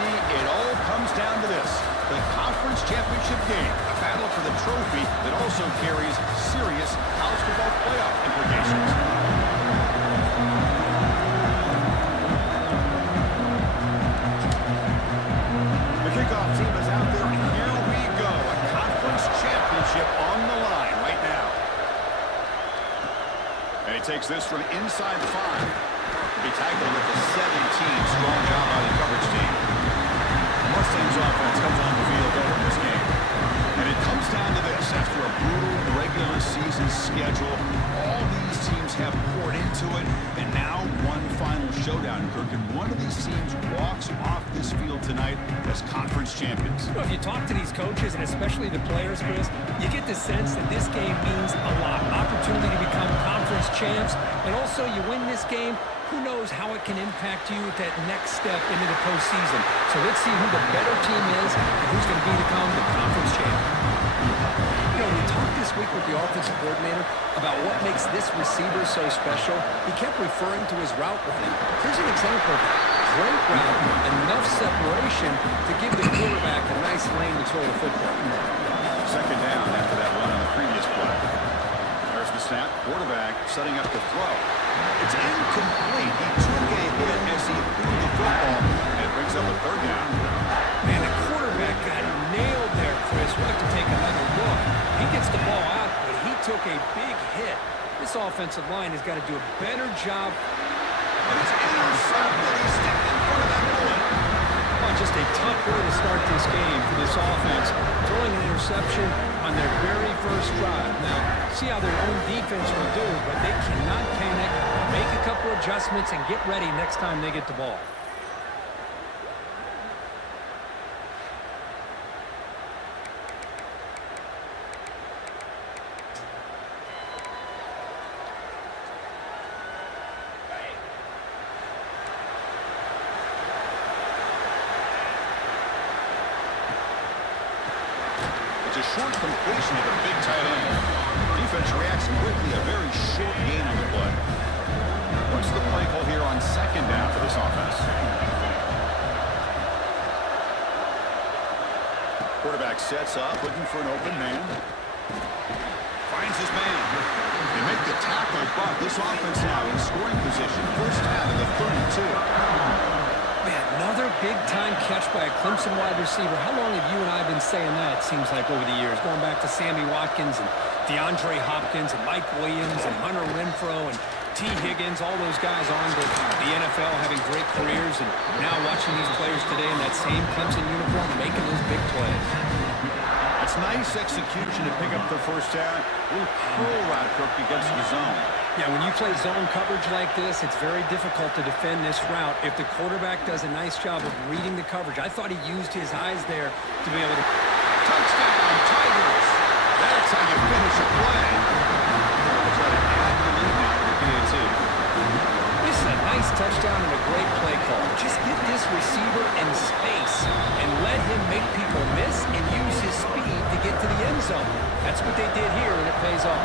Jesse, it all comes down to this. The conference championship game, a battle for the trophy that also carries serious college football playoff implications. The kickoff team is out there, and here we go. A conference championship on the line right now. And he takes this from inside the 5. To be tackled at the 17. Strong job by the coverage team. Mustangs offense comes on the field over this game. And it comes down to this. After a brutal regular season schedule, all these teams have poured into it, and now one final showdown, Kirk. And one of these teams walks off this field tonight as conference champions. Well, if you talk to these coaches, and especially the players, Chris, you get the sense that this game means a lot. Opportunity to become conference champs, and also you win this game, who knows how it can impact you at that next step into the postseason. So let's see who the better team is and who's going to become the conference champ. You know, we talked this week with the offensive coordinator about what makes this receiver so special. He kept referring to his route running. Here's an example of that. Great route, enough separation to give the quarterback a nice lane to throw the football. Second down after that run on the previous play. There's the snap. Quarterback setting up the throw. It's incomplete. He took a hit as he threw the football, and it brings up a third down. Man, the quarterback got nailed there, Chris. We'll have to take another look. He gets the ball out, but he took a big hit. This offensive line has got to do a better job. And it's intercepted. He's stepped in front of that bullet. Oh, just a tough way to start this game for this offense. Throwing an interception on their very first drive. Now, see how their own defense will do, but they cannot panic, make a couple adjustments, and get ready next time they get the ball. It's a short completion of a big tight end. Defense reacts quickly. A very short gain on the play. What's the play call here on second down for this offense? Quarterback sets up, looking for an open man. Finds his man. They make the tackle, but this offense now in scoring position. First down to the 32. Man, another big-time catch by a Clemson wide receiver. How long have you and I been saying that, it seems like, over the years? Going back to Sammy Watkins and DeAndre Hopkins and Mike Williams and Hunter Renfrow and T. Higgins, all those guys on to the NFL having great careers, and now watching these players today in that same Clemson uniform making those big plays. It's nice execution to pick up the first down. A little curl route, Kirk, against the zone. Yeah, when you play zone coverage like this, it's very difficult to defend this route if the quarterback does a nice job of reading the coverage. I thought he used his eyes there to be able to... Touchdown, Tigers! That's how you finish a play. They'll try to add the lead now to the PAT. This is a nice touchdown and a great play call. Just get this receiver in space and let him make people miss and use his speed to get to the end zone. That's what they did here, and it pays off.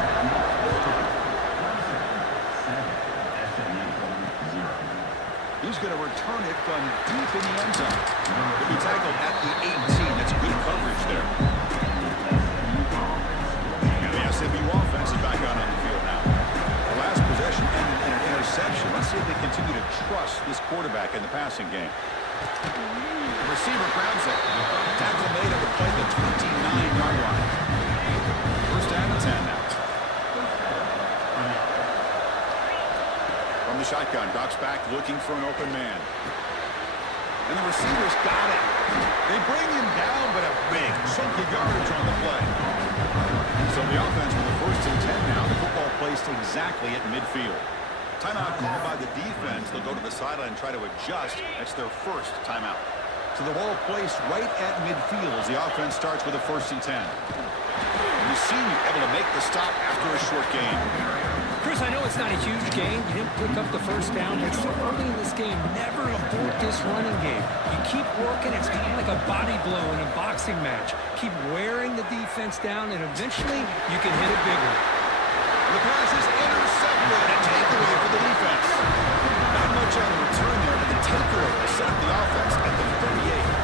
He's going to return it from deep in the end zone. He'll be tackled at the 18. That's good coverage there. And the SMU offense is back out on the field now. The last possession ended in an interception. Let's see if they continue to trust this quarterback in the passing game. The receiver grabs it. Tackle made at the play at the 29-yard line. First down and 10 now. From the shotgun, Doc's back looking for an open man. And the receiver's got it. They bring him down, but a big chunk of yardage on the play. So the offense with the first and 10 now. The football placed exactly at midfield. Timeout called by the defense. They'll go to the sideline and try to adjust. That's their first timeout. So the ball placed right at midfield as the offense starts with a first and 10. And the senior able to make the stop after a short gain. Chris, I know it's not a huge gain. You didn't pick up the first down, but so early in this game, never abort this running game. You keep working. It's kind of like a body blow in a boxing match. Keep wearing the defense down, and eventually you can hit a big one. And the pass is intercepted. A takeaway for the defense. Not much on the return there, but the takeaway will set up the offense at the 38.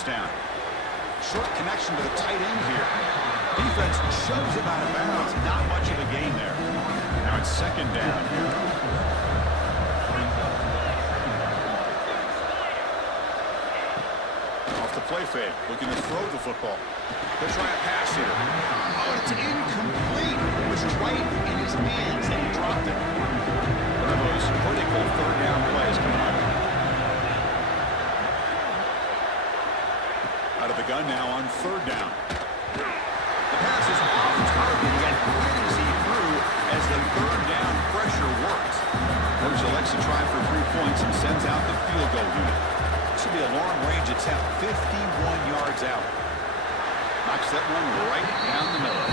first down. Short connection to the tight end here. Defense shoves him out of bounds. Not much of a gain there. Now it's second down here. Off the play fake. Looking to throw the football. They'll try a pass here. Oh, it's incomplete. It was right in his hands and he dropped it. One of those critical third down plays coming up. Out of the gun now on third down. The pass is off target. He didn't see through as the third down pressure works. Coach elects to try for 3 points and sends out the field goal unit. This will be a long-range attempt, 51 yards out. Knocks that one right down the middle.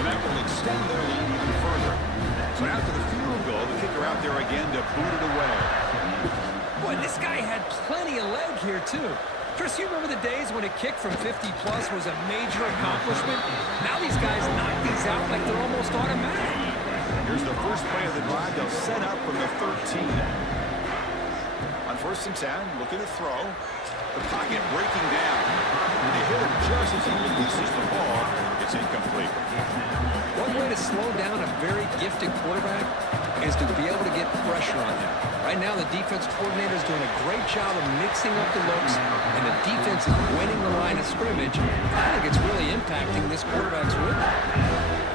And that will extend their lead even further. So after the field goal, the kicker out there again to boot it away. Boy, this guy had plenty of leg here, too. Chris, you remember the days when a kick from 50-plus was a major accomplishment? Now these guys knock these out like they're almost automatic. Here's the first play of the drive. They'll set up from the 13. On first and 10, looking to throw. The pocket breaking down. And they hit him just as he releases the ball. It's incomplete. One way to slow down a very gifted quarterback is to be able to get pressure on him. Right now, the defense coordinator is doing a great job of mixing up the looks, and the defense is winning the line of scrimmage. I think it's really impacting this quarterback's rhythm.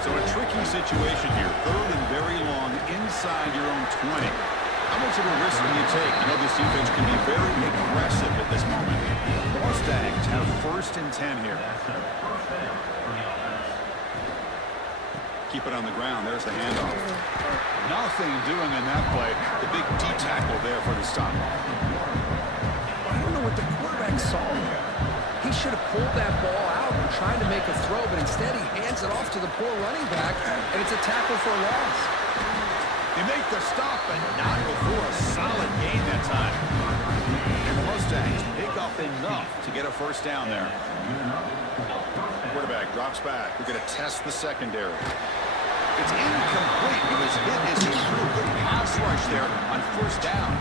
So a tricky situation here. Third and very long inside your own 20. How much of a risk do you take? You know this defense can be very aggressive at this moment. The Mustangs have first and 10 here. Keep it on the ground. There's the handoff. Nothing doing on that play. The big D tackle there for the stop. I don't know what the quarterback saw there. He should have pulled that ball out and tried to make a throw, but instead he hands it off to the poor running back, and it's a tackle for a loss. They make the stop, but not before a solid gain that time. And the Mustangs pick up enough to get a first down there. Quarterback drops back. We're going to test the secondary. It's incomplete. He was hit as he threw a good pass rush there on first down.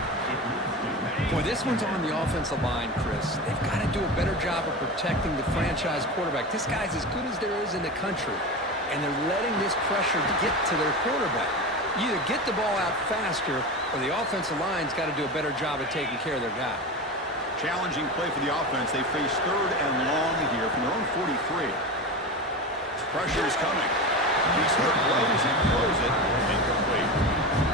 Boy, this one's on the offensive line, Chris. They've got to do a better job of protecting the franchise quarterback. This guy's as good as there is in the country, and they're letting this pressure get to their quarterback. You either get the ball out faster, or the offensive line's got to do a better job of taking care of their guy. Challenging play for the offense. They face third and long here from their own 43. Pressure is coming. He's hit, blows, and throws it. Incomplete.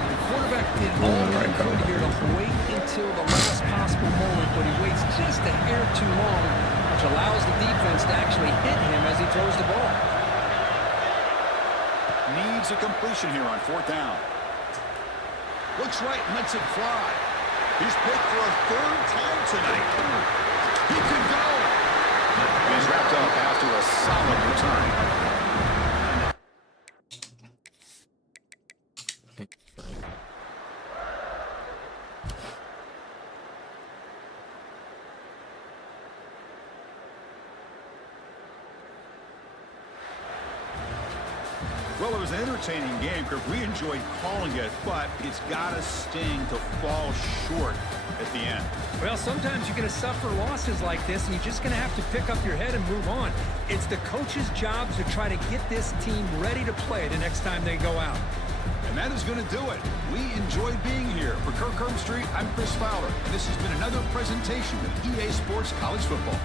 The quarterback did all he could here to wait until the last possible moment, but he waits just a hair too long, which allows the defense to actually hit him as he throws the ball. Needs a completion here on fourth down. Looks right, lets it fly. He's picked for a third time tonight. He could go. He's wrapped up after a solid return. Well, it was an entertaining game, Kirk. We enjoyed calling it, but it's got to sting to fall short at the end. Well, sometimes you're going to suffer losses like this, and you're just going to have to pick up your head and move on. It's the coach's job to try to get this team ready to play the next time they go out. And that is going to do it. We enjoyed being here. For Kirk Herbstreit, I'm Chris Fowler, and this has been another presentation of EA Sports College Football.